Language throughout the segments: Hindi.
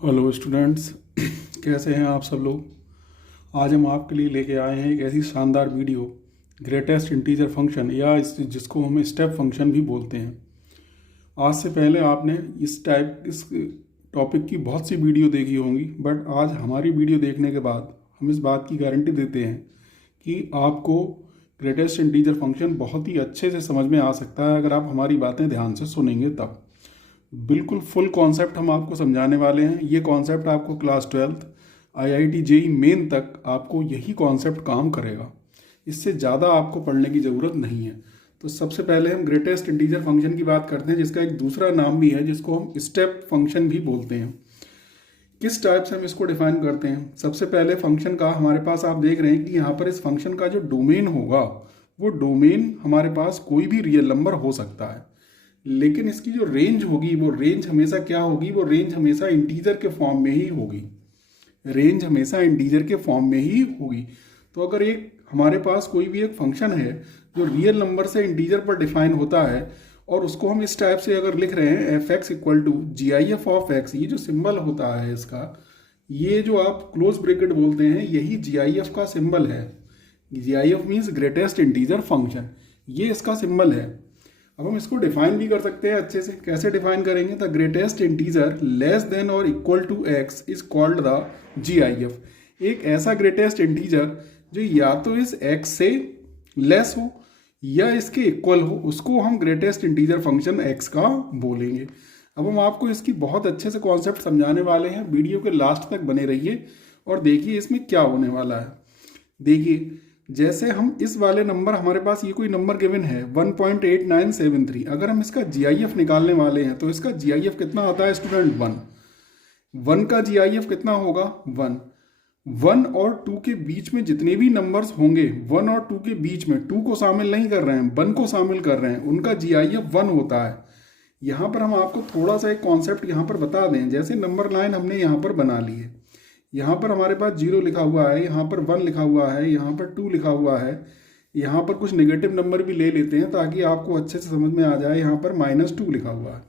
हेलो स्टूडेंट्स, कैसे हैं आप सब लोग। आज हम आपके लिए लेके आए हैं एक ऐसी शानदार वीडियो, ग्रेटेस्ट इंटीजर फंक्शन या जिसको हम स्टेप फंक्शन भी बोलते हैं। आज से पहले आपने इस टॉपिक की बहुत सी वीडियो देखी होंगी, बट आज हमारी वीडियो देखने के बाद हम इस बात की गारंटी देते हैं कि आपको ग्रेटेस्ट इंटीजर फंक्शन बहुत ही अच्छे से समझ में आ सकता है अगर आप हमारी बातें ध्यान से सुनेंगे तब। बिल्कुल फुल कॉन्सेप्ट हम आपको समझाने वाले हैं। ये कॉन्सेप्ट आपको क्लास 12 IIT JEE मेन तक आपको यही कॉन्सेप्ट काम करेगा। इससे ज़्यादा आपको पढ़ने की ज़रूरत नहीं है। तो सबसे पहले हम ग्रेटेस्ट इंटीजर फंक्शन की बात करते हैं, जिसका एक दूसरा नाम भी है जिसको हम स्टेप फंक्शन भी बोलते हैं। किस टाइप से हम इसको डिफाइन करते हैं? सबसे पहले फंक्शन का हमारे पास आप देख रहे हैं कि यहाँ पर इस फंक्शन का जो डोमेन होगा वो डोमेन हमारे पास कोई भी रियल नंबर हो सकता है, लेकिन इसकी जो रेंज होगी वो रेंज हमेशा क्या होगी? वो रेंज हमेशा इंटीजर के फॉर्म में ही होगी। रेंज हमेशा इंटीजर के फॉर्म में ही होगी। तो अगर एक हमारे पास कोई भी एक फंक्शन है जो रियल नंबर से इंटीजर पर डिफाइन होता है और उसको हम इस टाइप से अगर लिख रहे हैं f x equal to GIF of x, ये जो सिंबल होता है इसका, ये जो आप क्लोज ब्रैकेट बोलते हैं, यही GIF का सिंबल है। GIF means greatest integer function, ये इसका सिंबल है। अब हम इसको डिफाइन भी कर सकते हैं अच्छे से। कैसे डिफाइन करेंगे? The greatest integer less than और equal to x is called the GIF। एक ऐसा ग्रेटेस्ट इंटीजर जो या तो इस एक्स से लेस हो या इसके इक्वल हो, उसको हम ग्रेटेस्ट इंटीजर फंक्शन एक्स का बोलेंगे। अब हम आपको इसकी बहुत अच्छे से कॉन्सेप्ट समझाने वाले हैं। वीडियो के लास्ट तक बने रहिए और देखिए इसमें क्या होने वाला है। देखिए, जैसे हम इस वाले नंबर, हमारे पास ये कोई नंबर गिवन है 1.8973, अगर हम इसका GIF निकालने वाले हैं तो इसका GIF कितना आता है स्टूडेंट? 1 का GIF कितना होगा? 1 और 2 के बीच में जितने भी नंबर्स होंगे, 1 और 2 के बीच में, 2 को शामिल नहीं कर रहे हैं, 1 को शामिल कर रहे हैं, उनका GIF 1 होता है। यहाँ पर हम आपको थोड़ा सा एक कॉन्सेप्ट यहाँ पर बता दें। जैसे नंबर लाइन हमने यहाँ पर बना ली है, यहाँ पर हमारे पास 0 लिखा हुआ है, यहाँ पर 1 लिखा हुआ है, यहाँ पर 2 लिखा हुआ है, यहाँ पर कुछ नेगेटिव नंबर भी ले लेते हैं ताकि आपको अच्छे से समझ में आ जाए। यहाँ पर -2 लिखा हुआ है।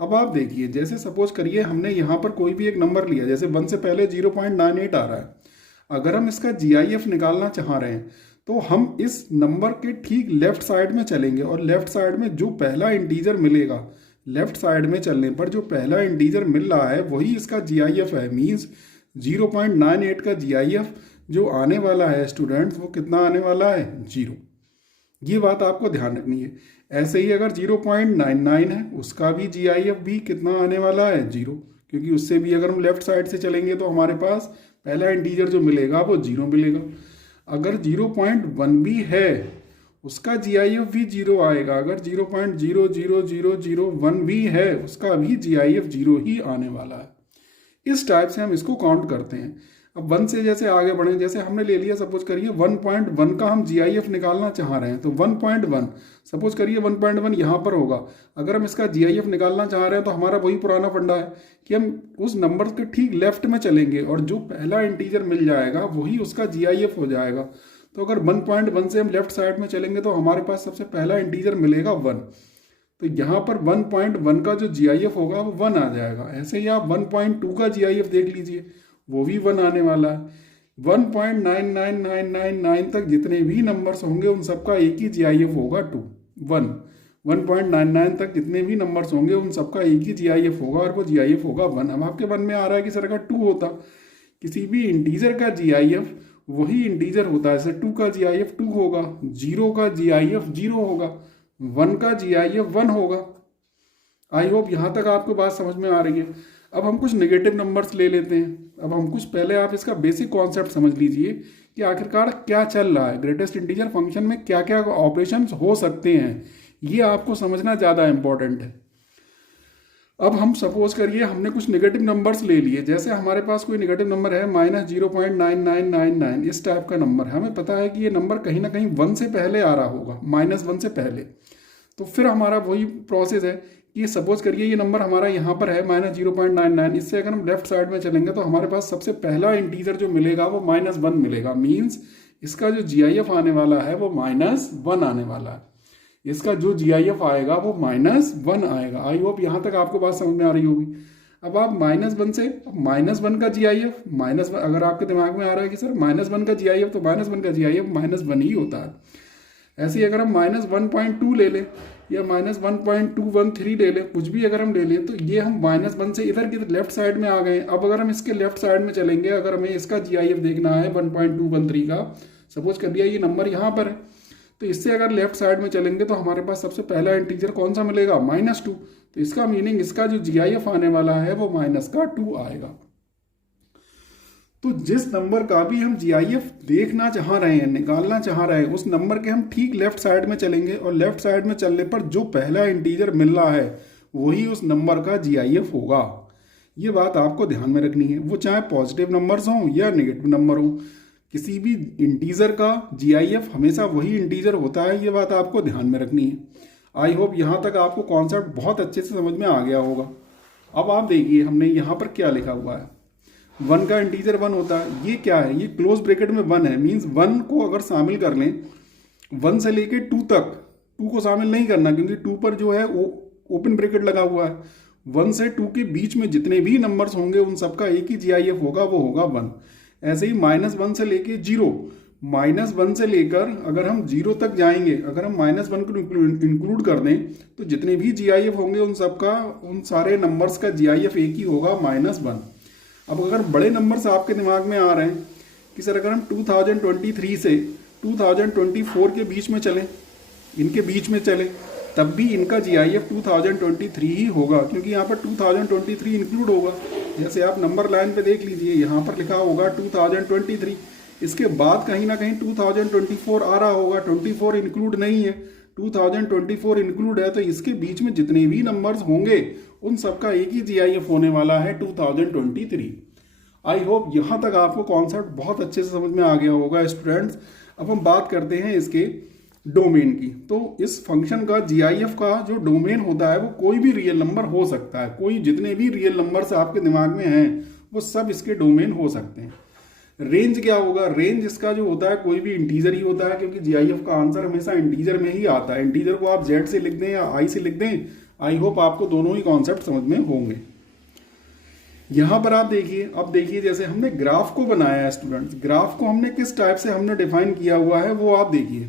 अब आप देखिए, जैसे सपोज करिए हमने यहाँ पर कोई भी एक नंबर लिया, जैसे 1 से पहले 0.98 आ रहा है। अगर हम इसका GIF निकालना चाह रहे हैं तो हम इस नंबर के ठीक लेफ्ट साइड में चलेंगे और लेफ्ट साइड में जो पहला इंटीजर मिलेगा, लेफ्ट साइड में चलने पर जो पहला इंटीजर मिल रहा है वही इसका GIF है। मीन्स 0.98 का GIF जो आने वाला है स्टूडेंट्स, वो कितना आने वाला है? 0। ये बात आपको ध्यान रखनी है। ऐसे ही अगर 0.99 है, उसका भी GIF भी कितना आने वाला है? 0, क्योंकि उससे भी अगर हम लेफ्ट साइड से चलेंगे तो हमारे पास पहला इंटीजर जो मिलेगा वो 0 मिलेगा। अगर 0.1 भी है, उसका GIF भी 0 आएगा। अगर 0.00001 भी है, उसका भी GIF 0 ही आने वाला है। इस टाइप से हम इसको काउंट करते हैं। अब 1 से जैसे आगे बढ़े, जैसे हमने ले लिया, सपोज करिए 1.1 का हम GIF निकालना चाह रहे हैं, तो 1.1, सपोज करिए 1.1 यहाँ पर होगा। अगर हम इसका GIF निकालना चाह रहे हैं तो हमारा वही पुराना फंडा है कि हम उस नंबर के ठीक लेफ्ट में चलेंगे और जो पहला इंटीजर मिल जाएगा वही उसका GIF हो जाएगा। तो अगर 1.1 से हम लेफ्ट साइड में चलेंगे तो हमारे पास सबसे पहला इंटीजर मिलेगा 1। तो यहाँ पर 1.1 का जो GIF होगा वो 1 आ जाएगा। ऐसे ही आप 1.2 का GIF देख लीजिए, वो भी 1 आने वाला है। 1.99999 तक जितने भी नंबर्स होंगे उन सबका एक ही GIF होगा 2, 1। 1.99 तक जितने भी नंबर्स होंगे उन सबका एक ही GIF होगा और वो GIF होगा 1। अब आपके मन में आ रहा है कि सर अगर 2 होता, किसी भी इंटीजर का GIF वही इंटीजर होता है। जैसे 2 का GIF 2 होगा, 0 का GIF 0 होगा, 1 का GIF 1 होगा। आई होप यहाँ तक आपको बात समझ में आ रही है। अब हम कुछ नेगेटिव नंबर्स ले लेते हैं। अब हम कुछ पहले आप इसका बेसिक कॉन्सेप्ट समझ लीजिए कि आखिरकार क्या चल रहा है, ग्रेटेस्ट इंटीजर फंक्शन में क्या क्या ऑपरेशंस हो सकते हैं, ये आपको समझना ज़्यादा इंपॉर्टेंट है। अब हम सपोज करिए हमने कुछ नेगेटिव नंबर्स ले लिए। जैसे हमारे पास कोई नेगेटिव नंबर है -0.9999, इस टाइप का नंबर है। हमें पता है कि ये नंबर कहीं ना कहीं 1 से पहले आ रहा होगा, -1 से पहले। तो फिर हमारा वही प्रोसेस है कि सपोज करिए ये नंबर हमारा यहाँ पर है -0.99। इससे अगर हम लेफ्ट साइड में चलेंगे तो हमारे पास सबसे पहला इंटीजर जो मिलेगा वो -1 मिलेगा। मीन्स इसका जो GIF आने वाला है वो -1 आने वाला है। इसका जो GIF आएगा वो -1 आएगा। आई होप यहाँ तक आपको बात समझ में आ रही होगी। अब आप -1 का GIF अगर आपके दिमाग में आ रहा है कि सर -1 का GIF, तो -1 का GIF -1 ही होता है। ऐसे ही अगर हम -1.2 ले लें या -1.213 ले लें, कुछ भी अगर हम ले लें, तो ये हम -1 से इधर की लेफ्ट साइड में आ गए। अब अगर हम इसके लेफ्ट साइड में चलेंगे, अगर हमें इसका GIF देखना है 1.213 का, सपोज कर लिया ये नंबर यहाँ पर है, तो इससे अगर लेफ्ट साइड में चलेंगे तो हमारे पास सबसे पहला इंटीजर कौन सा मिलेगा? -2। तो इसका मीनिंग इसका जो GIF आने वाला है वो -2 आएगा। तो जिस नंबर का भी हम GIF देखना चाह रहे हैं, निकालना चाह रहे हैं, उस नंबर के हम ठीक लेफ्ट साइड में चलेंगे और लेफ्ट साइड में चलने पर जो पहला इंटीजर मिल रहा है वही उस नंबर का GIF होगा। ये बात आपको ध्यान में रखनी है, वो चाहे पॉजिटिव नंबर्स हों या नेगेटिव नंबर हों, किसी भी इंटीजर का GIF हमेशा वही इंटीजर होता है। ये बात आपको ध्यान में रखनी है। आई होप यहाँ तक आपको कॉन्सेप्ट बहुत अच्छे से समझ में आ गया होगा। अब आप देखिए हमने यहाँ पर क्या लिखा हुआ है, 1 का इंटीजर 1 होता है। ये क्या है? ये क्लोज ब्रैकेट में 1 है, मीन्स 1 को अगर शामिल कर लें 1 से लेके 2 तक, 2 को शामिल नहीं करना क्योंकि 2 पर जो है वो ओपन ब्रैकेट लगा हुआ है। 1 से 2 के बीच में जितने भी नंबर्स होंगे उन सबका एक ही GIF होगा, वो होगा 1। ऐसे ही -1 से लेके 0, -1 से लेकर अगर हम 0 तक जाएंगे, अगर हम -1 को इंक्लूड कर दें तो जितने भी GIF होंगे उन सबका, उन सारे नंबर्स का GIF एक ही होगा, -1। अब अगर बड़े नंबर्स आपके दिमाग में आ रहे हैं कि सर अगर हम 2023 से 2024 के बीच में चलें, इनके बीच में चलें, तब भी इनका GIF 2023 ही होगा क्योंकि यहाँ पर 2023 इंक्लूड होगा। जैसे आप नंबर लाइन पे देख लीजिए, यहाँ पर लिखा होगा 2023, इसके बाद कहीं ना कहीं 2024 आ रहा होगा, 24 इंक्लूड नहीं है, 2024 इंक्लूड है, तो इसके बीच में जितने भी नंबर्स होंगे उन सबका एक ही GIF होने वाला है 2023। आई होप यहाँ तक आपको कॉन्सेप्ट बहुत अच्छे से समझ में आ गया होगा स्टूडेंट्स। अब हम बात करते हैं इसके डोमेन की। तो इस फंक्शन का GIF का जो डोमेन होता है वो कोई भी रियल नंबर हो सकता है, कोई जितने भी रियल नंबर्स आपके दिमाग में हैं वो सब इसके डोमेन हो सकते हैं। रेंज क्या होगा? रेंज इसका जो होता है कोई भी इंटीजर ही होता है क्योंकि GIF का आंसर हमेशा इंटीजर में ही आता है। इंटीजर को आप Z से लिख दें या I से लिख दें, आई होप आपको दोनों ही कॉन्सेप्ट समझ में होंगे। यहां पर आप देखिए, अब देखिए जैसे हमने ग्राफ को बनाया है स्टूडेंट्स, ग्राफ को हमने किस टाइप से हमने डिफाइन किया हुआ है वो आप देखिए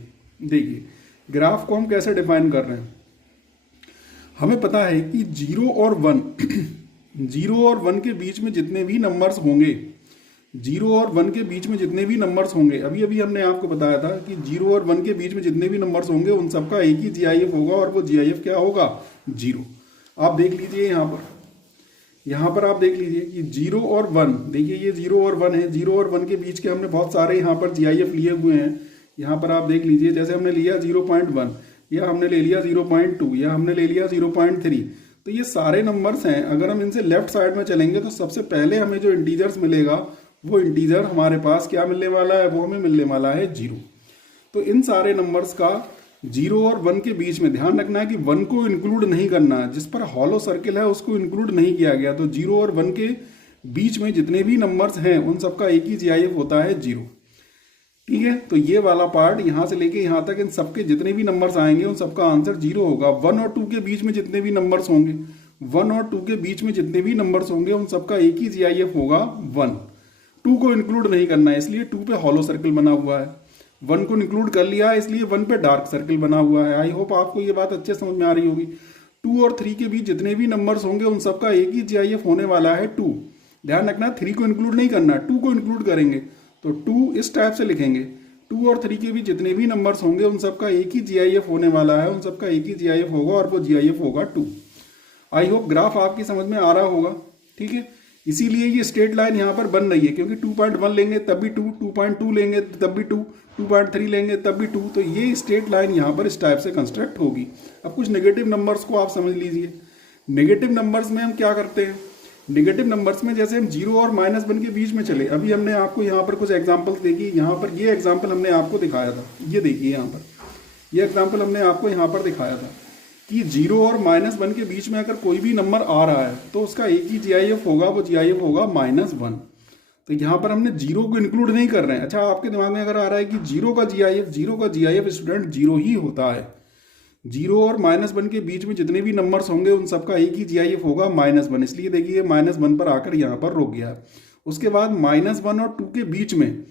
ग्राफ को हम कैसे डिफाइन कर रहे हैं। हमें पता है कि 0 और 1 के बीच में जितने भी नंबर्स होंगे, 0 और 1 के बीच में जितने भी नंबर्स होंगे, अभी अभी हमने आपको बताया था कि 0 और 1 के बीच में जितने भी नंबर्स होंगे उन सबका एक ही GIF होगा और वो GIF क्या होगा? 0। आप देख लीजिए यहाँ पर आप देख लीजिए कि 0 और 1, देखिए ये 0 और 1 है, 0 और 1 के बीच के हमने बहुत सारे यहाँ पर GIF लिए हुए हैं। यहाँ पर आप देख लीजिए, जैसे हमने लिया 0.1 या हमने ले लिया 0.2 या हमने ले लिया 0.3, तो ये सारे नंबर्स हैं। अगर हम इनसे लेफ्ट साइड में चलेंगे तो सबसे पहले हमें जो इंटीजर्स मिलेगा वो इंटीजर हमारे पास क्या मिलने वाला है? वो हमें मिलने वाला है 0। तो इन सारे नंबर्स का 0 और 1 के बीच में ध्यान रखना है कि 1 को इंक्लूड नहीं करना है, जिस पर हॉलो सर्किल है उसको इंक्लूड नहीं किया गया। तो 0 और 1 के बीच में जितने भी नंबर्स हैं उन सबका एक ही GIF होता है 0। ठीक है, तो ये वाला पार्ट यहाँ से लेके यहाँ तक इन सबके जितने भी नंबर्स आएंगे उन सबका आंसर 0 होगा। 1 और 2 के बीच में जितने भी नंबर्स होंगे, 1 और 2 के बीच में जितने भी नंबर्स होंगे उन सबका एक ही GIF होगा 1। 2 को इंक्लूड नहीं करना है इसलिए 2 पे हॉलो सर्किल बना हुआ है, 1 को इंक्लूड कर लिया है इसलिए 1 पे डार्क सर्किल बना हुआ है। आई होप आपको ये बात अच्छे समझ में आ रही होगी। 2 और 3 के बीच जितने भी नंबर्स होंगे उन सबका एक ही GIF होने वाला है 2। ध्यान रखना 3 को इंक्लूड नहीं करना, 2 को इंक्लूड करेंगे तो 2 इस टाइप से लिखेंगे। 2 और 3 के बीच जितने भी नंबर्स होंगे उन सबका एक ही GIF होने वाला है, उन सबका एक ही GIF होगा और वो GIF होगा 2। आई होप ग्राफ आपकी समझ में आ रहा होगा। ठीक है, इसीलिए ये स्ट्रेट लाइन यहाँ पर बन रही है क्योंकि 2.1 लेंगे तब भी 2, 2.2 लेंगे तब भी 2, 2.3 लेंगे तब भी 2, तो ये स्ट्रेट लाइन यहाँ पर इस टाइप से कंस्ट्रक्ट होगी। अब कुछ नेगेटिव नंबर्स को आप समझ लीजिए। नेगेटिव नंबर्स में हम क्या करते हैं? नेगेटिव नंबर्स में जैसे हम 0 और -1 के बीच में चले, अभी हमने आपको यहाँ पर कुछ एग्जाम्पल्स देखी। यहाँ पर ये एग्जाम्पल हमने आपको दिखाया था, ये देखिए यहाँ पर ये एग्जाम्पल हमने आपको यहाँ पर दिखाया था कि 0 और -1 के बीच में अगर कोई भी नंबर आ रहा है तो उसका एक ही GIF होगा, वो GIF होगा -1। तो यहाँ पर हमने 0 को इंक्लूड नहीं कर रहे हैं। अच्छा, आपके दिमाग में अगर आ रहा है कि 0 का GIF स्टूडेंट 0 ही होता है, जीरो और -1 के बीच में जितने भी नंबर्स होंगे उन सबका एक ही GIF होगा -1, इसलिए देखिए -1 पर आकर यहाँ पर रुक गया। उसके बाद -1 और 2 के बीच में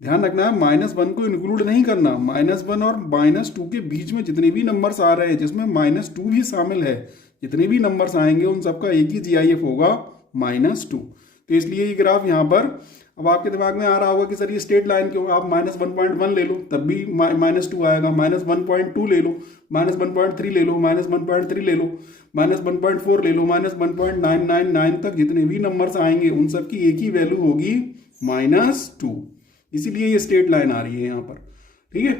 ध्यान रखना है, -1 को इंक्लूड नहीं करना। -1 और -2 के बीच में जितने भी नंबर्स आ रहे हैं जिसमें -2 भी शामिल है, जितने भी नंबर्स आएंगे उन सबका एक ही GIF होगा -2। तो इसलिए ये ग्राफ यहाँ पर, अब आपके दिमाग में आ रहा होगा कि सर ये स्ट्रेट लाइन क्यों, आप -1.1 ले लो तब भी -2 आएगा, -1.2 ले लो, -1.3 ले लो, -1.3 ले लो, -1.4 ले लो, -1.999 तक जितने भी नंबर्स आएंगे उन सब की एक ही वैल्यू होगी -2। इसीलिए ये स्ट्रेट लाइन आ रही है यहाँ पर। ठीक है,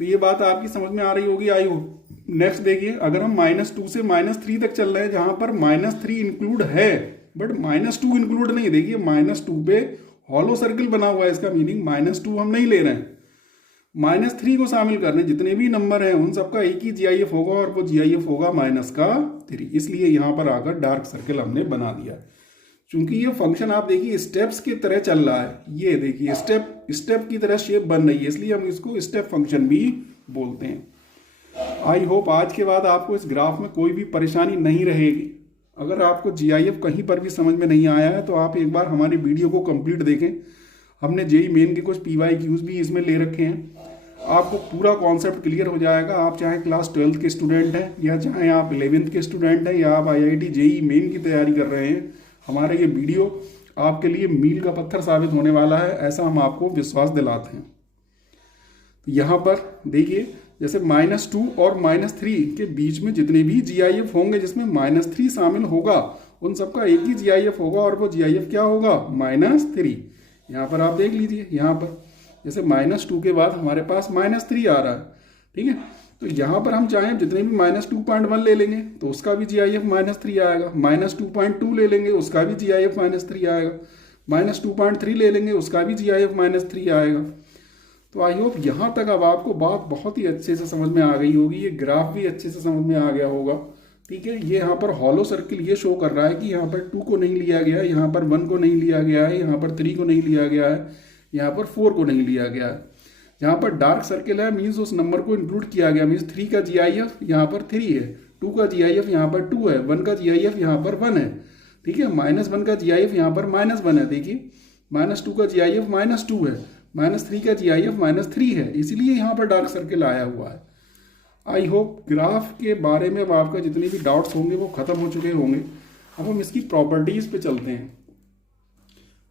तो ये बात आपकी समझ में आ रही होगी, आई हो। नेक्स्ट देखिए, अगर हम -2 से -3 तक चल रहे हैं जहां पर -3 इंक्लूड है बट -2 इंक्लूड नहीं, देखिए -2 पे हॉलो सर्किल बना हुआ है, इसका मीनिंग -2 हम नहीं ले रहे हैं, -3 को शामिल कर रहे हैं। जितने भी नंबर हैं उन सबका एक ही GIF होगा और वो GIF होगा -3। इसलिए यहाँ पर आकर डार्क सर्किल हमने बना दिया। क्योंकि ये फंक्शन आप देखिए स्टेप्स की तरह चल रहा है, ये देखिए स्टेप की तरह शेप बन रही है, इसलिए हम इसको स्टेप फंक्शन भी बोलते हैं। आई होप आज के बाद आपको इस ग्राफ में कोई भी परेशानी नहीं रहेगी। अगर आपको GIF कहीं पर भी समझ में नहीं आया है तो आप एक बार हमारी वीडियो को कंप्लीट देखें। हमने JEE मेन के कुछ PYQs भी इसमें ले रखे हैं, आपको पूरा कॉन्सेप्ट क्लियर हो जाएगा। आप चाहे क्लास 12th के स्टूडेंट हैं या चाहे आप 11th के स्टूडेंट हैं या आप IIT JEE मेन की तैयारी कर रहे हैं, हमारा ये वीडियो आपके लिए मील का पत्थर साबित होने वाला है, ऐसा हम आपको विश्वास दिलाते हैं। तो यहाँ पर देखिए, जैसे -2 और -3 के बीच में जितने भी GIF होंगे जिसमें -3 शामिल होगा उन सबका एक ही GIF होगा और वो GIF क्या होगा -3। यहाँ पर आप देख लीजिए, यहाँ पर जैसे -2 के बाद हमारे पास -3 आ रहा है। ठीक है, तो यहाँ पर हम चाहें जितने भी -2.1 ले लेंगे तो उसका भी GIF -3 आएगा, -2.2 ले लेंगे उसका भी GIF -3 आएगा, -2.3 ले लेंगे उसका भी GIF -3 आएगा। तो आई होप यहाँ तक अब आपको बात बहुत ही अच्छे से समझ में आ गई होगी, ये ग्राफ भी अच्छे से समझ में आ गया होगा। ठीक है, ये यहाँ पर हॉलो सर्किल ये शो कर रहा है कि यहाँ पर 2 को नहीं लिया गया है, यहाँ पर 1 को नहीं लिया गया है, यहाँ पर 3 को नहीं लिया गया है, यहाँ पर 4 को नहीं लिया गया है। यहाँ पर डार्क सर्किल है मीन्स उस नंबर को इंक्लूड किया गया, मीन्स 3 का GIF यहाँ पर 3 है, 2 का GIF यहाँ पर 2 है, 1 का GIF यहाँ पर 1 है। ठीक है, -1 का GIF यहाँ पर -1 है, देखिए -2 का GIF -2 है, -3 का GIF -3 है, इसीलिए यहाँ पर डार्क सर्किल आया हुआ है। आई होप ग्राफ के बारे में अब आपका जितने भी डाउट्स होंगे वो खत्म हो चुके होंगे। अब हम इसकी प्रॉपर्टीज पे चलते हैं,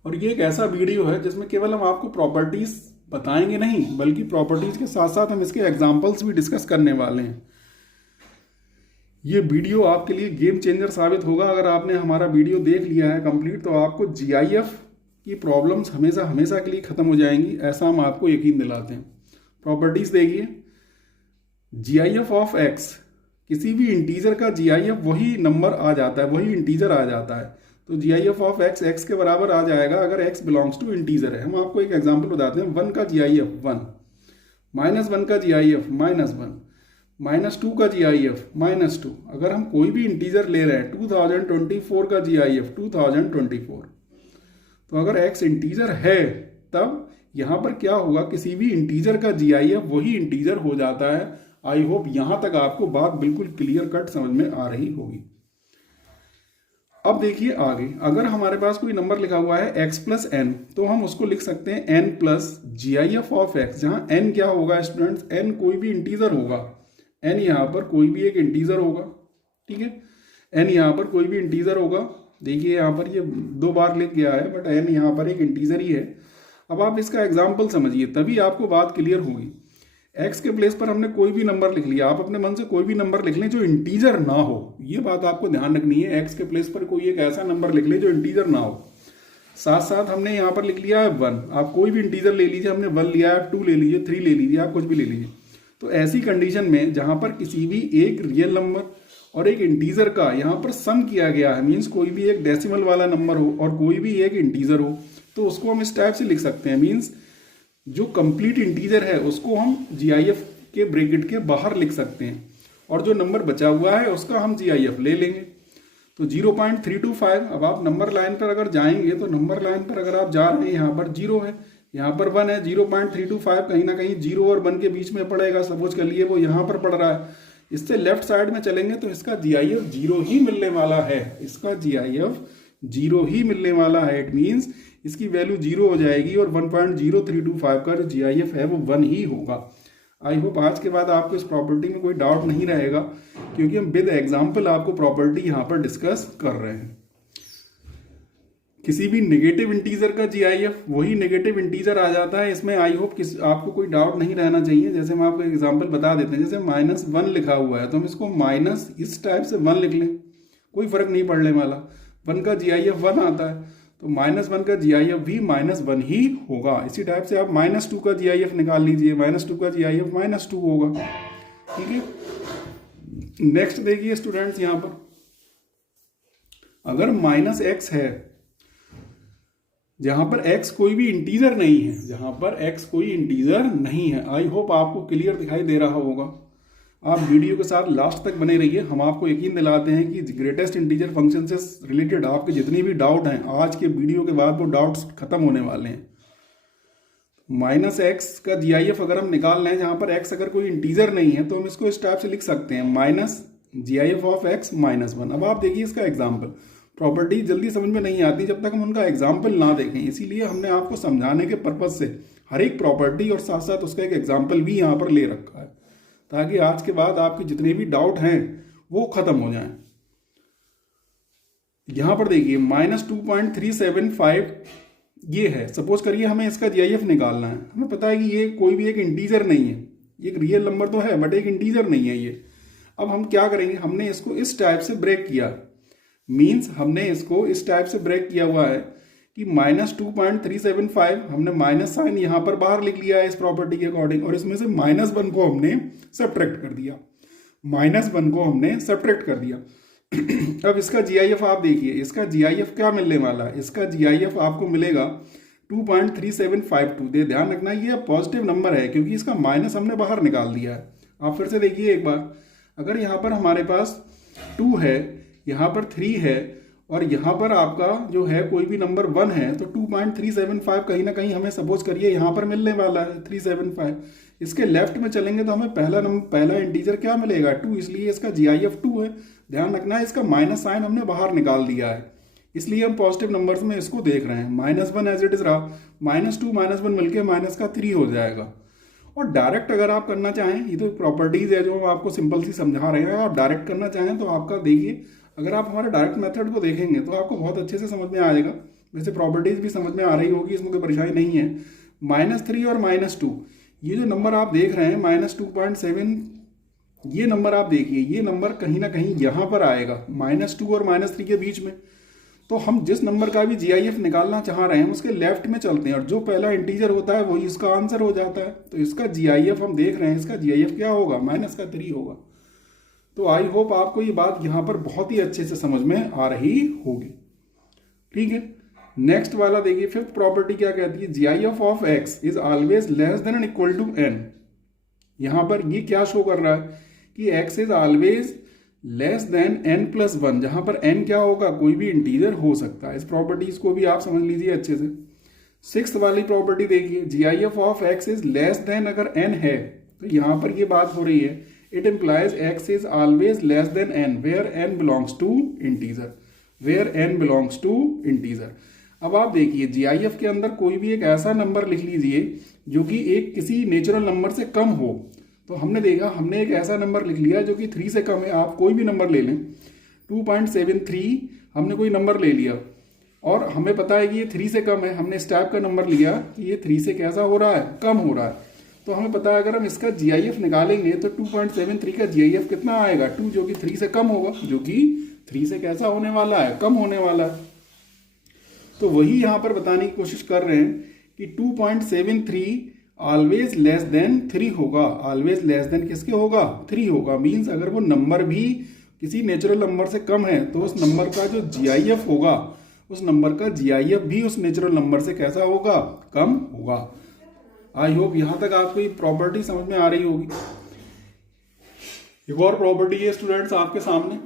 और ये एक ऐसा वीडियो है जिसमें केवल हम आपको प्रॉपर्टीज बताएंगे नहीं बल्कि प्रॉपर्टीज के साथ साथ हम इसके एग्जाम्पल्स भी डिस्कस करने वाले हैं। ये वीडियो आपके लिए गेम चेंजर साबित होगा। अगर आपने हमारा वीडियो देख लिया है कंप्लीट तो आपको GIF की प्रॉब्लम्स हमेशा के लिए खत्म हो जाएंगी, ऐसा हम आपको यकीन दिलाते हैं। प्रॉपर्टीज देखिए, GIF ऑफ x, किसी भी इंटीजर का GIF वही नंबर आ जाता है, वही इंटीजर आ जाता है। तो GIF ऑफ x x के बराबर आ जाएगा अगर x बिलोंग्स टू इंटीजर है। हम आपको एक एग्जांपल बताते हैं, 1 का GIF 1, -1 का GIF -1, -2 का GIF -2। अगर हम कोई भी इंटीजर ले रहे हैं, 2024 का GIF 2024, तो अगर x इंटीजर है तब यहाँ पर क्या होगा, किसी भी इंटीजर का GIF वही इंटीजर हो जाता है। आई होप यहाँ तक आपको बात बिल्कुल क्लियर कट समझ में आ रही होगी। अब देखिए आगे, अगर हमारे पास कोई नंबर लिखा हुआ है x + n तो हम उसको लिख सकते हैं n + GIF ऑफ x, जहाँ n क्या होगा स्टूडेंट्स, n कोई भी इंटीजर होगा, n यहाँ पर कोई भी एक इंटीजर होगा। ठीक है, n यहाँ पर कोई भी इंटीजर होगा, देखिए यहाँ पर ये 2 बार लिख गया है बट n यहाँ पर एक इंटीजर ही है। अब आप इसका एग्जाम्पल समझिए तभी आपको बात क्लियर होगी। x के प्लेस पर हमने कोई भी नंबर लिख लिया, आप अपने मन से कोई भी नंबर लिख लें जो इंटीजर ना हो, ये बात आपको ध्यान रखनी है। x के प्लेस पर कोई एक ऐसा नंबर लिख ले जो इंटीजर ना हो। साथ साथ हमने यहाँ पर लिख लिया है 1, आप कोई भी इंटीजर ले लीजिए, हमने 1 लिया है, 2 ले लीजिए, 3 ले लीजिए, आप कुछ भी ले लीजिए। तो ऐसी कंडीशन में जहाँ पर किसी भी एक रियल नंबर और एक इंटीजर का यहाँ पर सम किया गया है, मीन्स कोई भी एक डेसिमल वाला नंबर हो और कोई भी एक इंटीजर हो, तो उसको हम इस टाइप से लिख सकते हैं। मीन्स जो कंप्लीट इंटीजर है उसको हम GIF के ब्रैकेट के बाहर लिख सकते हैं और जो नंबर बचा हुआ है उसका हम GIF ले लेंगे। तो 0.325, अब आप नंबर लाइन पर अगर जाएंगे तो नंबर लाइन पर अगर आप जा रहे हैं, यहाँ पर 0 है, यहाँ पर 1 है, 0.325 कहीं ना कहीं 0 और 1 के बीच में पड़ेगा, सपोज कर लिए वो यहाँ पर पड़ रहा है, इससे लेफ्ट साइड में चलेंगे तो इसका GIF 0 ही मिलने वाला है, इसका GIF 0 ही मिलने वाला है। इट मीन्स इसकी वैल्यू 0 हो जाएगी और 1.0325 का जो GIF है वो 1 ही होगा। आई होप आज के बाद आपको इस प्रॉपर्टी में कोई डाउट नहीं रहेगा, क्योंकि हम विद एग्जाम्पल आपको प्रॉपर्टी यहाँ पर डिस्कस कर रहे हैं। किसी भी नेगेटिव इंटीजर का GIF वही नेगेटिव इंटीजर आ जाता है। इसमें आई होप आपको कोई डाउट नहीं रहना चाहिए। जैसे हम आपको एग्जांपल बता देते हैं, जैसे -1 लिखा हुआ है तो हम इसको माइनस इस टाइप से 1 लिख लें, कोई फर्क नहीं पड़ने वाला। 1 का GIF 1 आता है तो -1 का GIF भी -1 ही होगा। इसी टाइप से आप -2 का GIF निकाल लीजिए, -2 का GIF -2 होगा। ठीक है, नेक्स्ट देखिए स्टूडेंट्स, यहां पर अगर -x है, जहां पर x कोई भी इंटीजर नहीं है, जहां पर x कोई इंटीजर नहीं है। आई होप आपको क्लियर दिखाई दे रहा होगा। आप वीडियो के साथ लास्ट तक बने रहिए। हम आपको यकीन दिलाते हैं कि ग्रेटेस्ट इंटीजर फंक्शन से रिलेटेड आपके जितने भी डाउट हैं, आज के वीडियो के बाद वो डाउट्स खत्म होने वाले हैं। -x का GIF अगर हम निकाल लें, जहां पर x अगर कोई इंटीजर नहीं है तो हम इसको इस टाइप से लिख सकते हैं, -GIF ऑफ x -1। अब आप देखिए इसका एग्जाम्पल। प्रॉपर्टी जल्दी समझ में नहीं आती जब तक हम उनका एग्जाम्पल ना देखें, इसीलिए हमने आपको समझाने के पर्पज से हर एक प्रॉपर्टी और साथ साथ उसका एक एग्जाम्पल भी यहाँ पर ले रखा है, ताकि आज के बाद आपके जितने भी डाउट हैं वो खत्म हो जाएं। यहां पर देखिए -2.375 ये है। सपोज करिए हमें इसका GIF निकालना है। हमें पता है कि ये कोई भी एक इंटीजर नहीं है, एक रियल नंबर तो है बट एक इंटीजर नहीं है ये। अब हम क्या करेंगे, हमने इसको इस टाइप से ब्रेक किया, मीन्स हमने इसको इस टाइप से ब्रेक किया हुआ है कि -2.375 हमने माइनस साइन यहां पर बाहर लिख लिया है इस प्रॉपर्टी के अकॉर्डिंग, और इसमें से -1 को हमने सब्ट्रैक्ट कर दिया, -1 को हमने सब्ट्रैक्ट कर दिया। अब इसका GIF आप देखिए, इसका GIF क्या मिलने वाला है, इसका GIF आपको मिलेगा 2.3752। ध्यान रखना ये पॉजिटिव नंबर है क्योंकि इसका माइनस हमने बाहर निकाल दिया है। आप फिर से देखिए एक बार, अगर यहाँ पर हमारे पास 2 है, यहाँ पर 3 है और यहाँ पर आपका जो है कोई भी नंबर 1 है, तो 2.375 कहीं ना कहीं हमें सपोज करिए यहाँ पर मिलने वाला है 375। इसके लेफ्ट में चलेंगे तो हमें पहला इंटीजर क्या मिलेगा, 2, इसलिए इसका GIF 2 है। ध्यान रखना है इसका माइनस साइन हमने बाहर निकाल दिया है, इसलिए हम पॉजिटिव नंबर्स में इसको देख रहे हैं। -1 एज इट इज रहा, -2 -1 मिलकर -3 हो जाएगा। और डायरेक्ट अगर आप करना चाहें, ये तो प्रॉपर्टीज है जो हम आपको सिंपल सी समझा रहे हैं, आप डायरेक्ट करना चाहें तो आपका देखिए, अगर आप हमारे डायरेक्ट मेथड को देखेंगे तो आपको बहुत अच्छे से समझ में आएगा। वैसे प्रॉपर्टीज भी समझ में आ रही होगी, इसमें कोई परेशानी नहीं है। -3 और -2 ये जो नंबर आप देख रहे हैं -2.7, ये नंबर आप देखिए, ये नंबर कहीं ना कहीं यहाँ पर आएगा -2 और -3 के बीच में। तो हम जिस नंबर का भी GIF निकालना चाह रहे हैं उसके लेफ्ट में चलते हैं और जो पहला इंटीजर होता है वही इसका आंसर हो जाता है। तो इसका GIF हम देख रहे हैं, इसका GIF क्या होगा, -3 होगा। तो आई होप आपको ये बात यहाँ पर बहुत ही अच्छे से समझ में आ रही होगी। ठीक है, नेक्स्ट वाला देखिए, फिफ्थ प्रॉपर्टी क्या कहती है, GIF of x is always less than and equal to n। यहां पर ये क्या शो कर रहा है कि x is always less then n+1, जहां पर n क्या होगा, कोई भी इंटीजर हो सकता है। इस प्रॉपर्टीज को भी आप समझ लीजिए अच्छे से। सिक्स्थ वाली प्रॉपर्टी देखिए, GIF of x is less than, अगर n है तो यहां पर ये बात हो रही है, it implies x is always less than n where n belongs to integer, where n belongs to integer। अब आप देखिए GIF के अंदर कोई भी एक ऐसा नंबर लिख लीजिए जो कि एक किसी नेचुरल नंबर से कम हो। तो हमने देखा, हमने एक ऐसा नंबर लिख लिया जो कि 3 से कम है। आप कोई भी नंबर ले लें, 2.73 हमने कोई नंबर ले लिया और हमें पता है कि ये 3 से कम है। हमने इस टाइप का नंबर लिया कि ये 3 से कैसा हो रहा है, कम हो रहा है। तो हमें पता है अगर हम इसका GIF निकालेंगे तो 2.73 का GIF कितना आएगा, 2, जो कि 3 से कम होगा, जो कि 3 से कैसा होने वाला है, कम होने वाला है। तो वही यहाँ पर बताने की कोशिश कर रहे हैं कि 2.73 ऑलवेज लेस देन 3 होगा। ऑलवेज लेस देन किसके होगा, 3 होगा। मीन्स अगर वो नंबर भी किसी नेचुरल नंबर से कम है तो उस नंबर का जो GIF होगा, उस नंबर का GIF भी उस नेचुरल नंबर से कैसा होगा, कम होगा। आई होप यहां तक आपको ये प्रॉपर्टी समझ में आ रही होगी। एक और प्रॉपर्टी है स्टूडेंट्स आपके सामने,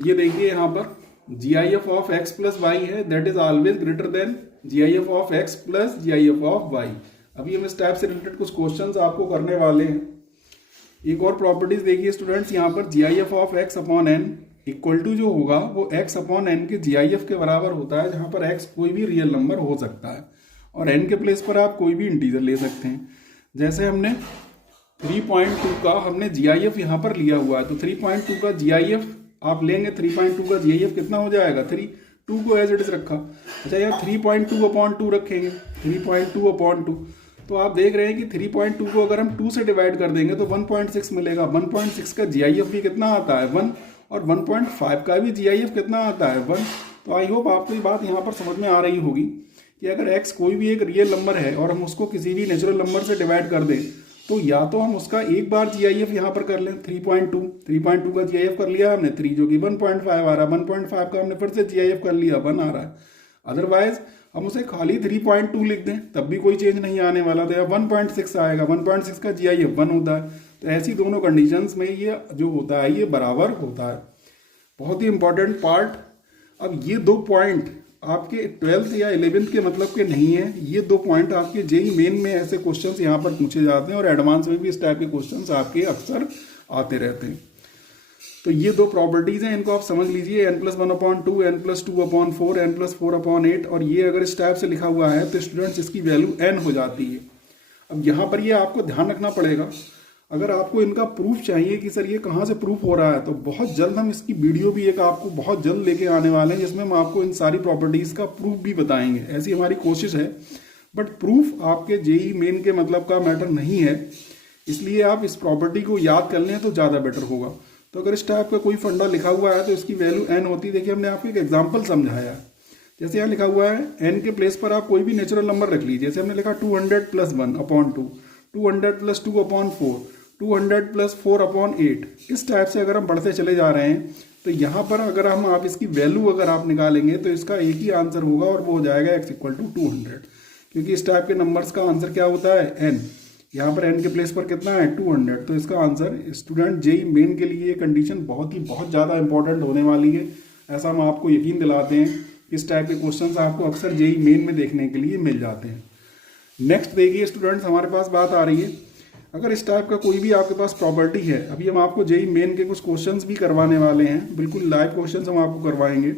ये देखिए यहाँ पर GIF of x plus y है, that is always greater than GIF of x plus GIF of y। अभी हम इस टाइप से रिलेटेड कुछ क्वेश्चंस आपको करने वाले हैं। एक और प्रॉपर्टीज देखिए स्टूडेंट्स, यहाँ पर GIF of x upon n equal to जो होगा वो x अपॉन n के GIF के बराबर होता है, जहाँ पर x कोई भी रियल नंबर हो सकता है और n के प्लेस पर आप कोई भी इंटीजर ले सकते हैं। जैसे हमने 3.2 का हमने GIF यहाँ पर लिया हुआ है, तो 3.2 का GIF आप लेंगे, 3.2 का GIF कितना हो जाएगा, 2 को एज इट इज रखा। अच्छा यहाँ 3.2 अपॉन 2 रखेंगे, 3.2 अपॉन 2, तो आप देख रहे हैं कि 3.2 को अगर हम 2 से डिवाइड कर देंगे तो 1.6 मिलेगा। 1.6 का GIF भी कितना आता है 1, और 1.5 का भी GIF कितना आता है 1। तो आई होप आपको ये बात यहाँ पर समझ में आ रही होगी कि अगर x कोई भी एक रियल नंबर है और हम उसको किसी भी नेचुरल नंबर से डिवाइड कर दें, तो या तो हम उसका एक बार GIF यहाँ पर कर लें 3.2 का GIF कर लिया हमने 3 जो कि 1.5 आ रहा है, 1.5 का हमने फिर से GIF कर लिया 1 आ रहा है। अदरवाइज हम उसे खाली 3.2 लिख दें तब भी कोई चेंज नहीं आने वाला था, 1.6 आएगा, 1.6 का GIF 1 होता है। तो ऐसी दोनों कंडीशंस में ये जो होता है ये बराबर होता है। बहुत ही इंपॉर्टेंट पार्ट। अब ये 2 पॉइंट आपके 12th या 11th के मतलब के नहीं है, ये 2 पॉइंट आपके JEE मेन में ऐसे क्वेश्चंस यहाँ पर पूछे जाते हैं और एडवांस में भी इस टाइप के क्वेश्चंस आपके अक्सर आते रहते हैं। तो ये 2 प्रॉपर्टीज हैं, इनको आप समझ लीजिए, n+1/2, n+2/4, n+4/8, और ये अगर इस टाइप से लिखा हुआ है तो स्टूडेंट्स इसकी वैल्यू n हो जाती है। अब यहाँ पर ये आपको ध्यान रखना पड़ेगा, अगर आपको इनका प्रूफ चाहिए कि सर ये कहाँ से प्रूफ हो रहा है, तो बहुत जल्द हम इसकी वीडियो भी एक आपको बहुत जल्द लेके आने वाले हैं जिसमें हम आपको इन सारी प्रॉपर्टीज़ का प्रूफ भी बताएंगे। ऐसी हमारी कोशिश है, बट प्रूफ आपके JEE मेन के मतलब का मैटर नहीं है, इसलिए आप इस प्रॉपर्टी को याद कर लें तो ज़्यादा बेटर होगा। तो अगर इस टाइप का कोई फंडा लिखा हुआ है तो इसकी वैल्यू n होती है। देखिए हमने आपको एक एग्जाम्पल समझाया, जैसे यहाँ लिखा हुआ है n के प्लेस पर आप कोई भी नेचुरल नंबर रख लीजिए। जैसे हमने लिखा 200+1/2, 200+2/4, 200+4/8। इस टाइप से अगर हम बढ़ते चले जा रहे हैं तो यहाँ पर अगर हम आप इसकी वैल्यू अगर आप निकालेंगे तो इसका एक ही आंसर होगा और वो हो जाएगा x = 200, क्योंकि इस टाइप के नंबर्स का आंसर क्या होता है n। यहाँ पर n के प्लेस पर कितना है 200, तो इसका आंसर स्टूडेंट JEE मेन के लिए ये कंडीशन बहुत ज़्यादा इंपॉर्टेंट होने वाली है। ऐसा हम आपको यकीन दिलाते हैं, इस टाइप के क्वेश्चंस आपको अक्सर JEE मेन में देखने के लिए मिल जाते हैं। नेक्स्ट देखिए स्टूडेंट्स, हमारे पास बात आ रही है, अगर इस टाइप का कोई भी आपके पास प्रॉपर्टी है, अभी हम आपको JEE मेन के कुछ क्वेश्चंस भी करवाने वाले हैं, बिल्कुल लाइव क्वेश्चंस हम आपको करवाएंगे।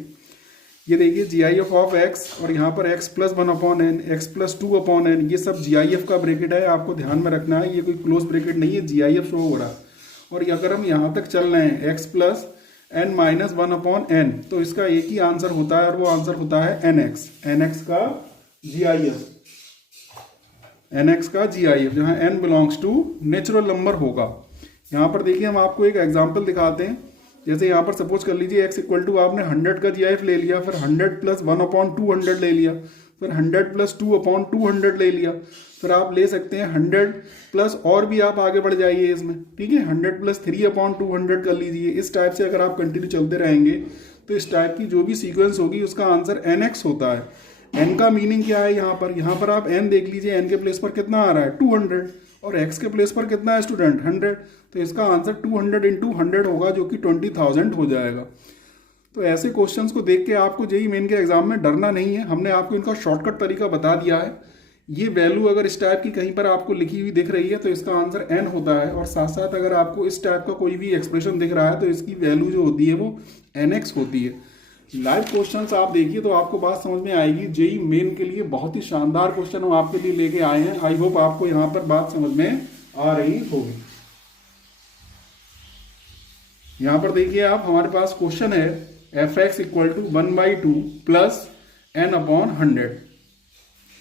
ये देखिए GIF ऑफ x और यहाँ पर x+1/n, x+2/n, ये सब GIF का ब्रैकेट है, आपको ध्यान में रखना है, ये कोई क्लोज ब्रैकेट नहीं है, GIF शो हो रहा है। और अगर हम यहाँ तक चल रहे हैं x+n-1/n, तो इसका एक ही आंसर होता है और वो आंसर होता है nx का GIF, जहाँ n belongs to natural number होगा। यहाँ पर देखिए हम आपको एक एग्जाम्पल दिखाते हैं। जैसे यहाँ पर सपोज कर लीजिए x = आपने 100 का GIF ले लिया, फिर 100+1/200 ले लिया, फिर 100+2/200 ले लिया, फिर आप ले सकते हैं 100+ और भी आप आगे बढ़ जाइए इसमें, ठीक है, 100+3/200 कर लीजिए। इस टाइप से अगर आप कंटिन्यू चलते रहेंगे तो इस टाइप की जो भी सीक्वेंस होगी उसका आंसर nx होता है। n का मीनिंग क्या है, यहाँ पर आप n देख लीजिए, n के प्लेस पर कितना आ रहा है 200 और x के प्लेस पर कितना है स्टूडेंट 100, तो इसका आंसर 200 × 100 होगा जो कि 20,000 हो जाएगा। तो ऐसे क्वेश्चंस को देख के आपको JEE मेन के एग्जाम में डरना नहीं है, हमने आपको इनका शॉर्टकट तरीका बता दिया है। ये वैल्यू अगर इस टाइप की कहीं पर आपको लिखी हुई दिख रही है तो इसका आंसर n होता है, और साथ साथ अगर आपको इस टाइप का कोई भी एक्सप्रेशन दिख रहा है तो इसकी वैल्यू जो होती है वो nx होती है। लाइव क्वेश्चंस आप देखिए तो आपको बात समझ में आएगी। JEE मेन के लिए बहुत ही शानदार क्वेश्चन हम आपके लिए लेके आए हैं। आई होप आपको यहाँ पर बात समझ में आ रही होगी। यहाँ पर देखिए आप, हमारे पास क्वेश्चन है fx = 1/2 + n/100,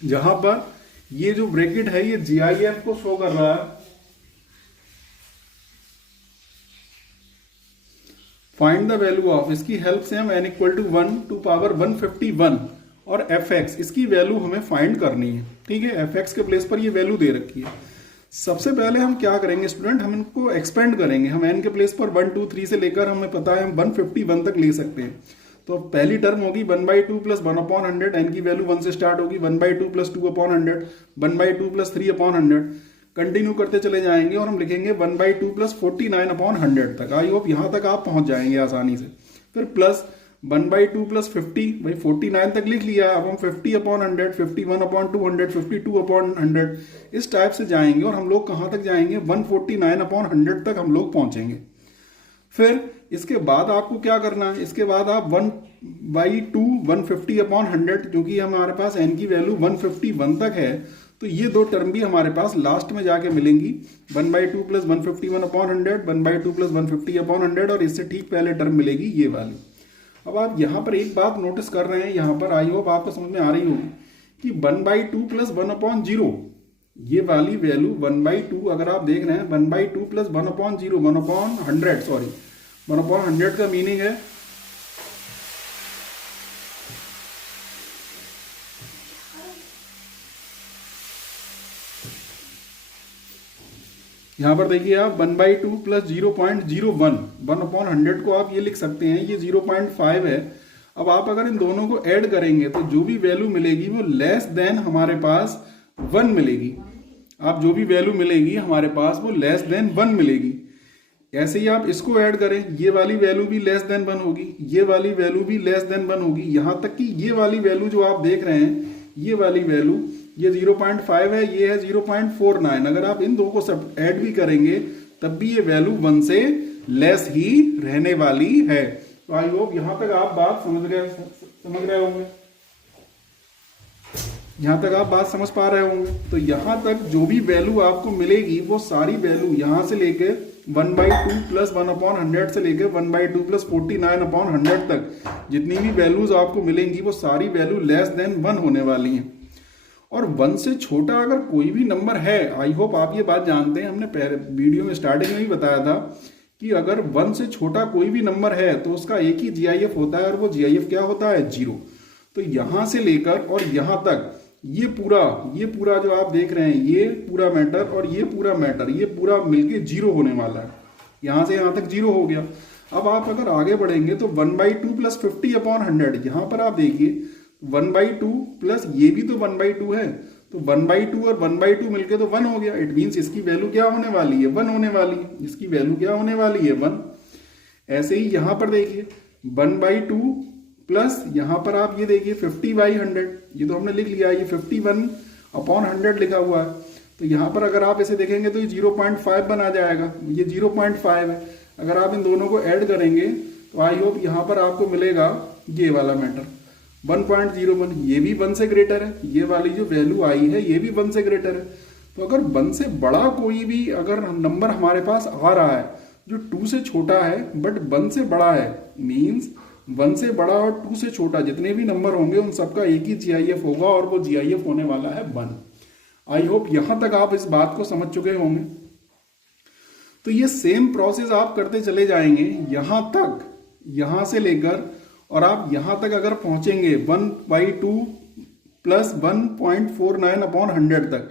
जहां पर ये जो ब्रैकेट है ये GIF को शो कर रहा है। फाइंड द वैल्यू ऑफ, इसकी हेल्प से हम n = 1/151 और fx, इसकी वैल्यू हमें फाइंड करनी है, ठीक है। fx के प्लेस पर ये वैल्यू दे रखी है। सबसे पहले हम क्या करेंगे स्टूडेंट, हम इनको एक्सपेंड करेंगे। हम n के प्लेस पर 1 2 3 से लेकर हमें पता है हम 151 तक ले सकते हैं। तो पहली टर्म होगी 1/2 + 1/100, n की वैल्यू 1 से स्टार्ट होगी, 1/2 + 2/100, 1/2 + 3/100, कंटिन्यू करते चले जाएंगे और हम लिखेंगे 1/2 + 49/100 तक। आई होप यहाँ तक आप पहुँच जाएंगे आसानी से। फिर प्लस 1/2 प्लस 50, भाई 49 तक लिख लिया। अब हम 50/100, 51/200, 52/100 इस टाइप से जाएंगे और हम लोग कहाँ तक जाएंगे, 149/100 तक हम लोग पहुंचेंगे। फिर इसके बाद आपको क्या करना है, इसके बाद आप 1/2 150/100, क्योंकि हमारे पास n की वैल्यू 151 तक है, तो ये दो टर्म भी हमारे पास लास्ट में जाके मिलेंगी। 1/2 प्लस 151/100, 1/2 प्लस 150/100, और इससे ठीक पहले टर्म मिलेगी ये वाली। अब आप यहाँ पर एक बात नोटिस कर रहे हैं, यहाँ पर आई होप आपको समझ में आ रही होगी कि 1/2 प्लस 1/0, ये वाली वैल्यू 1/2 अगर आप देख रहे हैं 1/2 प्लस 1/0, 1/100, सॉरी 1/100 का मीनिंग है यहाँ पर देखिए आप 1/2 प्लस 0.01, 1/100 को आप ये लिख सकते हैं, ये 0.5 है। अब आप अगर इन दोनों को ऐड करेंगे तो जो भी वैल्यू मिलेगी वो लेस देन हमारे पास 1 मिलेगी। आप जो भी वैल्यू मिलेगी हमारे पास वो लेस देन 1 मिलेगी। ऐसे ही आप इसको ऐड करें, ये वाली वैल्यू भी लेस देन 1 होगी, ये वाली वैल्यू भी लेस देन 1 होगी, यहाँ तक कि ये वाली वैल्यू जो आप देख रहे हैं, ये वाली वैल्यू, ये 0.5 है, ये है 0.49। अगर आप इन दो को सब ऐड भी करेंगे तब भी ये वैल्यू 1 से लेस ही रहने वाली है। तो आई होप यहां तक आप बात समझ रहे होंगे, यहां तक आप बात समझ पा रहे होंगे। तो यहां तक जो भी वैल्यू आपको मिलेगी वो सारी वैल्यू यहां से लेके 1/2 प्लस 1/100 से लेके 1/2 प्लस 49/100 तक जितनी भी वैल्यूज आपको मिलेंगी वो सारी वैल्यू लेस देन 1 होने वाली हैं। और 1 से छोटा अगर कोई भी नंबर है, आई होप आप ये बात जानते हैं, हमने पहले वीडियो में स्टार्टिंग में ही बताया था कि अगर 1 से छोटा कोई भी नंबर है तो उसका एक ही GIF होता है, और वो GIF क्या होता है, 0। तो यहां से लेकर और यहां तक ये पूरा जो आप देख रहे हैं, ये पूरा मैटर और ये पूरा मैटर, ये पूरा मिलके 0 होने वाला है। यहां से यहां तक 0 हो गया। अब आप अगर आगे बढ़ेंगे तो 1/2 प्लस 50/100, यहां पर आप देखिए 1/2 प्लस ये भी तो 1/2 है, तो 1/2 और 1/2 मिलके तो 1 हो गया। इट मीन्स इसकी वैल्यू क्या होने वाली है, 1 होने वाली है। इसकी वैल्यू क्या होने वाली है, 1। ऐसे ही यहां पर देखिए 1/2 प्लस यहां पर आप ये देखिए 50/100, ये तो हमने लिख लिया, ये 51/100 लिखा हुआ है। तो यहां पर अगर आप इसे देखेंगे तो ये 0.5 बना जाएगा, ये 0.5 है। अगर आप इन दोनों को ऐड करेंगे तो आई होप यहां पर आपको मिलेगा ये वाला मैटर 1.01, ये भी 1 से ग्रेटर है। ये वाली जो वैल्यू आई है ये भी 1 से ग्रेटर है। तो अगर 1 से बड़ा कोई भी अगर नंबर हमारे पास आ रहा है जो 2 से छोटा है बट 1 से बड़ा है, मीन्स 1 से बड़ा और 2 से छोटा जितने भी नंबर होंगे उन सबका एक ही GIF होगा, और वो GIF होने वाला है 1। आई होप यहां तक आप इस बात को समझ चुके होंगे। तो ये सेम प्रोसेस आप करते चले जाएंगे यहां तक, यहां से लेकर और आप यहां तक अगर पहुंचेंगे 1/2 प्लस 1.49/100 तक,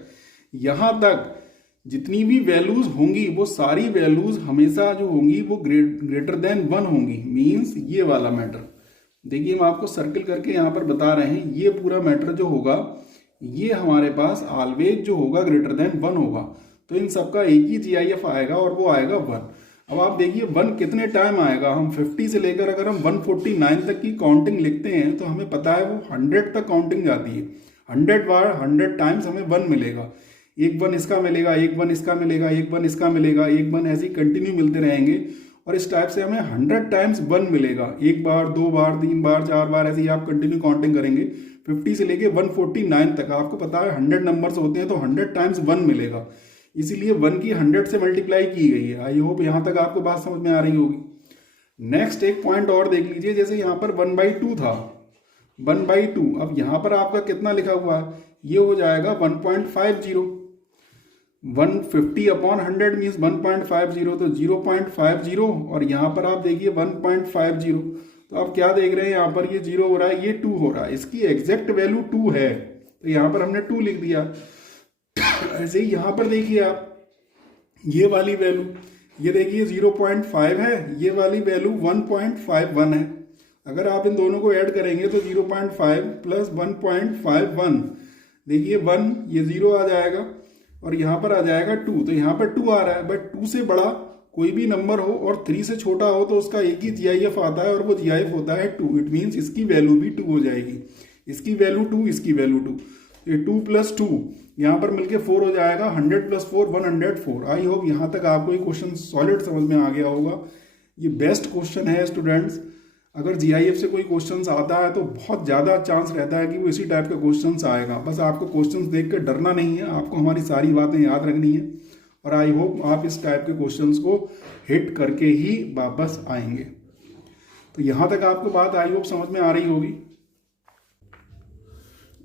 यहां तक जितनी भी वैल्यूज होंगी वो सारी वैल्यूज हमेशा जो होंगी वो ग्रेटर देन 1 होंगी। मींस ये वाला मैटर देखिए, हम आपको सर्किल करके यहां पर बता रहे हैं, ये पूरा मैटर जो होगा ये हमारे पास ऑलवेज जो होगा ग्रेटर देन 1 होगा। तो इन सबका एक ही GIF आएगा और वो आएगा 1। अब आप देखिए 1 कितने टाइम आएगा, हम 50 से लेकर अगर हम 149 तक की काउंटिंग लिखते हैं तो हमें पता है वो 100 तक काउंटिंग जाती है। 100 बार 100 टाइम्स हमें 1 मिलेगा, एक 1 इसका मिलेगा, एक 1 इसका मिलेगा, एक 1 इसका मिलेगा, एक 1 ऐसे ही कंटिन्यू मिलते रहेंगे और इस टाइप से हमें 100 टाइम्स 1 मिलेगा। एक बार, 2 बार, 3 बार, 4 बार, ऐसे ही आप कंटिन्यू काउंटिंग करेंगे 50 से लेके 149 तक। आपको पता है 100 नंबर्स होते हैं तो 100 टाइम्स 1 मिलेगा, इसीलिए 1 की 100 से मल्टीप्लाई की गई है। आई होप यहां तक आपको बात समझ में आ रही होगी। नेक्स्ट एक पॉइंट और देख लीजिए, जैसे यहां पर 1/2 था, 1/2, अब यहां पर आपका कितना लिखा हुआ है, ये हो जाएगा 1.50। 150/100 मीन्स 1.50, तो 0.50 और यहां पर आप देखिए 1.50। तो आप क्या देख रहे हैं, यहां पर ये 0 हो रहा है, ये 2 हो रहा है, इसकी एग्जैक्ट वैल्यू 2 है, तो यहां पर हमने 2 लिख दिया। ऐसे ही यहां पर देखिए आप ये वाली वैल्यू, ये देखिए 0.5 है, ये वाली वैल्यू 1.51 है। अगर आप इन दोनों को ऐड करेंगे तो 0.5 प्लस 1.51, देखिए 1, ये 0 आ जाएगा और यहां पर आ जाएगा 2, तो यहां पर 2 आ रहा है, बट 2 से बड़ा कोई भी नंबर हो और 3 से छोटा हो तो उसका एक ही GIF आता है और वो GIF होता है 2। इट मीन्स इसकी वैल्यू भी 2 हो जाएगी, इसकी वैल्यू 2, इसकी वैल्यू 2। ये 2 + 2 यहाँ पर मिलके 4 हो जाएगा। 100 + 4 104। आई होप यहाँ तक आपको ये क्वेश्चन सॉलिड समझ में आ गया होगा। ये बेस्ट क्वेश्चन है स्टूडेंट्स। अगर GIF से कोई क्वेश्चंस आता है तो बहुत ज़्यादा चांस रहता है कि वो इसी टाइप का क्वेश्चंस आएगा। बस आपको क्वेश्चंस देख कर डरना नहीं है, आपको हमारी सारी बातें याद रखनी है और आई होप आप इस टाइप के क्वेश्चंस को हिट करके ही वापस आएंगे। तो यहाँ तक आपको बात आई होप समझ में आ रही होगी।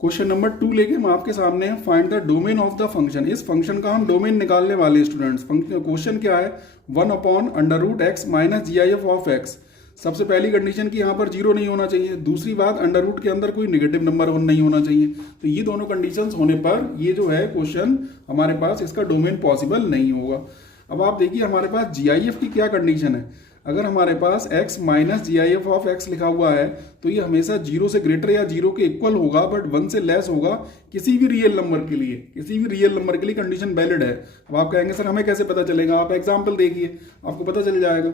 क्वेश्चन नंबर 2 लेके हम आपके सामने हैं, find the domain of the function. इस फंक्शन का हम डोमेन निकालने वाले स्टूडेंट्स। क्वेश्चन क्या है, 1/√x - GIF ऑफ x। सबसे पहली कंडीशन की यहाँ पर 0 नहीं होना चाहिए। दूसरी बात, अंडर रूट के अंदर कोई नेगेटिव नंबर नहीं होना चाहिए। तो ये दोनों कंडीशंस होने पर ये जो है क्वेश्चन हमारे पास इसका डोमेन पॉसिबल नहीं होगा। अब आप देखिए हमारे पास GIF की क्या कंडीशन है। अगर हमारे पास x - GIF ऑफ x लिखा हुआ है तो ये हमेशा 0 से ग्रेटर या 0 के इक्वल होगा, बट 1 से लेस होगा किसी भी रियल नंबर के लिए। किसी भी रियल नंबर के लिए कंडीशन वैलिड है। अब आप कहेंगे सर हमें कैसे पता चलेगा? आप एग्जांपल देखिए, आपको पता चल जाएगा।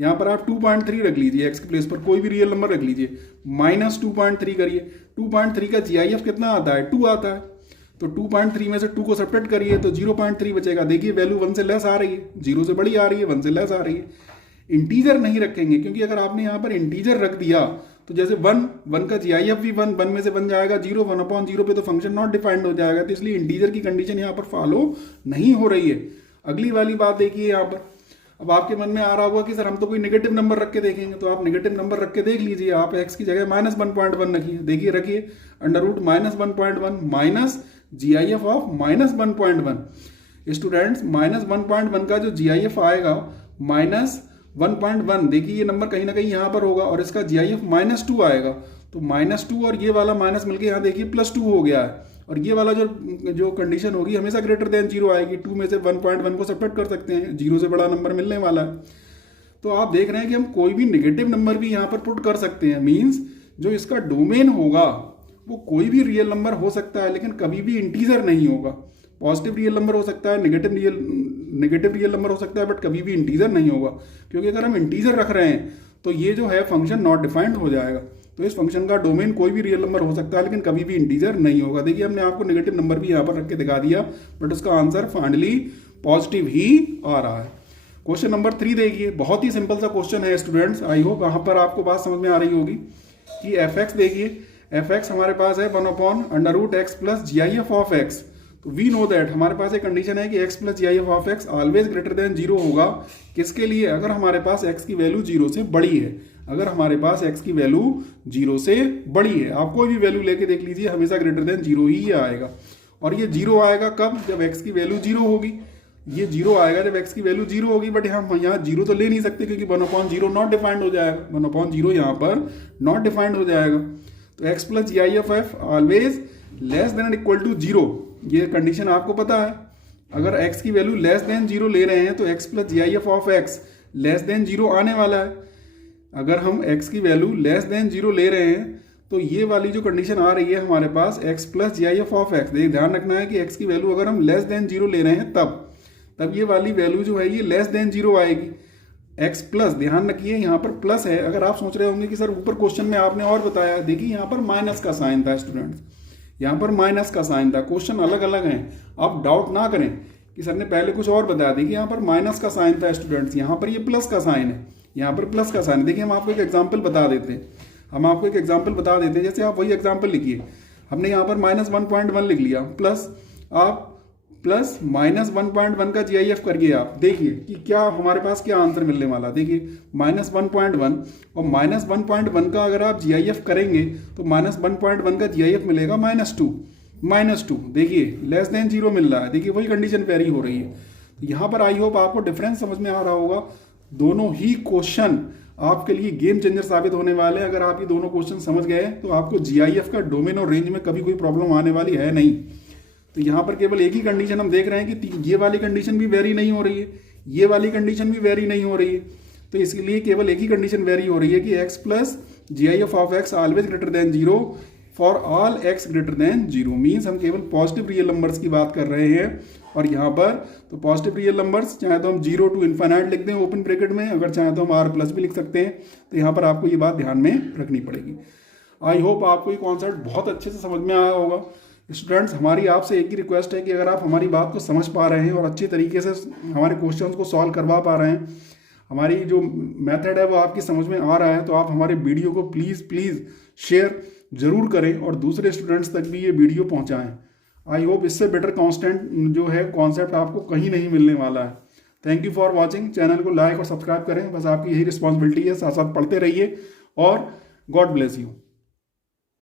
यहाँ पर आप 2.3 रख लीजिए, x के प्लेस पर कोई भी रियल नंबर रख लीजिए, -2.3 करिए। 2.3 का GIF कितना आता है? 2 आता है। तो 2.3 में से 2 को सब्ट्रैक्ट करिए तो 0.3 बचेगा। देखिए वैल्यू 1 से लेस आ रही है, 0 से बड़ी आ रही है, 1 से लेस आ रही है। इंटीजर नहीं रखेंगे क्योंकि अगर आपने यहाँ पर इंटीजर रख दिया तो जैसे 1 का GIF भी 1 में से बन जाएगा 0, 1/0 पे तो फंक्शन नॉट डिफाइंड हो जाएगा। तो इसलिए इंटीजर की कंडीशन यहाँ पर फॉलो नहीं हो रही है। अगली वाली बात देखिए यहाँ पर। अब आपके मन में आ रहा होगा कि सर हम तो कोई नेगेटिव नंबर रख के देखेंगे, तो आप नेगेटिव नंबर रख के देख लीजिए। आप x की जगह -1.1 रखिए। देखिए रखिए, under root -1.1 GIF of -1.1। Students -1.1 का जो GIF आएगा -1.1, देखिए ये नंबर कहीं ना कहीं यहाँ पर होगा और इसका GIF -2 आएगा। तो -2 और ये वाला माइनस मिलके यहाँ देखिए +2 हो गया है। और ये वाला जो कंडीशन होगी हमेशा ग्रेटर देन 0 आएगी। 2 में से 1.1 को सब्ट्रैक्ट कर सकते हैं, 0 से बड़ा नंबर मिलने वाला है। तो आप देख रहे हैं कि हम कोई भी नेगेटिव नंबर भी यहाँ पर पुट कर सकते हैं। मीन्स जो इसका डोमेन होगा वो कोई भी रियल नंबर हो सकता है, लेकिन कभी भी इंटीजर नहीं होगा। पॉजिटिव रियल नंबर हो सकता है, नेगेटिव रियल नंबर हो सकता है, बट कभी भी इंटीजर नहीं होगा। क्योंकि अगर हम इंटीजर रख रहे हैं तो ये जो है फंक्शन नॉट डिफाइंड हो जाएगा। तो इस फंक्शन का डोमेन कोई भी रियल नंबर हो सकता है, लेकिन कभी भी इंटीजर नहीं होगा। देखिए हमने आपको नेगेटिव नंबर भी यहाँ पर रख के दिखा दिया, बट उसका आंसर फाइनली पॉजिटिव ही आ रहा है। क्वेश्चन नंबर 3 देखिए, बहुत ही सिंपल सा क्वेश्चन है स्टूडेंट्स। आई होप यहाँ पर आपको बात समझ में आ रही होगी कि fx देखिए, fx हमारे पास है 1/√x + GIF ऑफ x। तो वी नो दैट हमारे पास एक कंडीशन है कि x + GIF of x always greater then 0 होगा। किसके लिए? अगर हमारे पास x की वैल्यू 0 से बड़ी है। अगर हमारे पास x की वैल्यू 0 से बड़ी है, आप कोई भी वैल्यू लेके देख लीजिए, हमेशा ग्रेटर देन 0 ही आएगा। और ये 0 आएगा कब? जब x की वैल्यू 0 होगी। ये 0 आएगा जब x की वैल्यू 0 होगी, बट हम यहाँ 0 तो ले नहीं सकते क्योंकि 1/0 नॉट डिफाइंड हो जाएगा। 1/0 यहाँ पर नॉट डिफाइंड हो जाएगा। तो x + GIF of always less than and equal to 0, ये कंडीशन आपको पता है। अगर x की वैल्यू लेस देन 0 ले रहे हैं तो x + GIF of x less than 0 आने वाला है। अगर हम x की वैल्यू लेस देन 0 ले रहे हैं तो ये वाली जो कंडीशन आ रही है हमारे पास x + GIF ऑफ x, देखिए ध्यान रखना है कि x की वैल्यू अगर हम लेस देन 0 ले रहे हैं तब ये वाली वैल्यू जो है ये लेस देन 0 आएगी। x प्लस, ध्यान रखिए यहाँ पर प्लस है। अगर आप सोच रहे होंगे कि सर ऊपर क्वेश्चन में आपने और बताया, देखिए यहाँ पर माइनस का साइन था स्टूडेंट्स, यहाँ पर माइनस का साइन था। क्वेश्चन अलग अलग हैं, आप डाउट ना करें कि सर ने पहले कुछ और बताया। देखिए यहाँ पर माइनस का साइन था स्टूडेंट्स, यहाँ पर ये प्लस का साइन है, यहाँ पर प्लस का साइन है। देखिए हम आपको एक एग्जाम्पल बता देते हैं, जैसे आप वही एग्जाम्पल लिखिए। हमने यहाँ पर -1.1 लिख लिया, प्लस आप प्लस -1.1 का GIF करिए। आप देखिए कि क्या हमारे पास क्या आंसर मिलने वाला। देखिए -1.1 और -1.1 का अगर आप GIF करेंगे तो -1.1 का GIF मिलेगा -2। देखिए लेस देन 0 मिल रहा है। देखिए वही कंडीशन वेरी हो रही है। यहाँ पर आई होप आपको डिफरेंस समझ में आ रहा होगा। दोनों ही क्वेश्चन आपके लिए गेम चेंजर साबित होने वाले हैं। अगर आप ये दोनों क्वेश्चन समझ गए तो आपको GIF का डोमेन और रेंज में कभी कोई प्रॉब्लम आने वाली है नहीं। तो यहाँ पर केवल एक ही कंडीशन हम देख रहे हैं कि ये वाली कंडीशन भी वेरी नहीं हो रही है, ये वाली कंडीशन भी वेरी नहीं हो रही है। तो इसलिए केवल एक ही कंडीशन वेरी हो रही है कि x + GIF of x always greater then 0 for all x greater than 0 means हम केवल पॉजिटिव रियल नंबर्स की बात कर रहे हैं। और यहाँ पर तो पॉजिटिव रियल नंबर्स चाहे तो हम 0 to इन्फिनाइट लिख दें ओपन ब्रैकेट में, अगर चाहे तो हम r प्लस भी लिख सकते हैं। तो यहाँ पर आपको ये बात ध्यान में रखनी पड़ेगी। आई होप आपको ये कॉन्सेप्ट बहुत अच्छे से समझ में आया होगा। स्टूडेंट्स, हमारी आपसे एक ही रिक्वेस्ट है कि अगर आप हमारी बात को समझ पा रहे हैं और अच्छी तरीके से हमारे क्वेश्चंस को सॉल्व करवा पा रहे हैं, हमारी जो मेथड है वो आपकी समझ में आ रहा है, तो आप हमारे वीडियो को प्लीज़ शेयर ज़रूर करें और दूसरे स्टूडेंट्स तक भी ये वीडियो पहुंचाएं। आई होप इससे बेटर कॉन्स्टेंट जो है कॉन्सेप्ट आपको कहीं नहीं मिलने वाला है। Thank you for watching. Channel को लाइक और सब्सक्राइब करें, बस आपकी यही रिस्पॉन्सिबिलिटी है। साथ साथ पढ़ते रहिए और गॉड ब्लेस यू।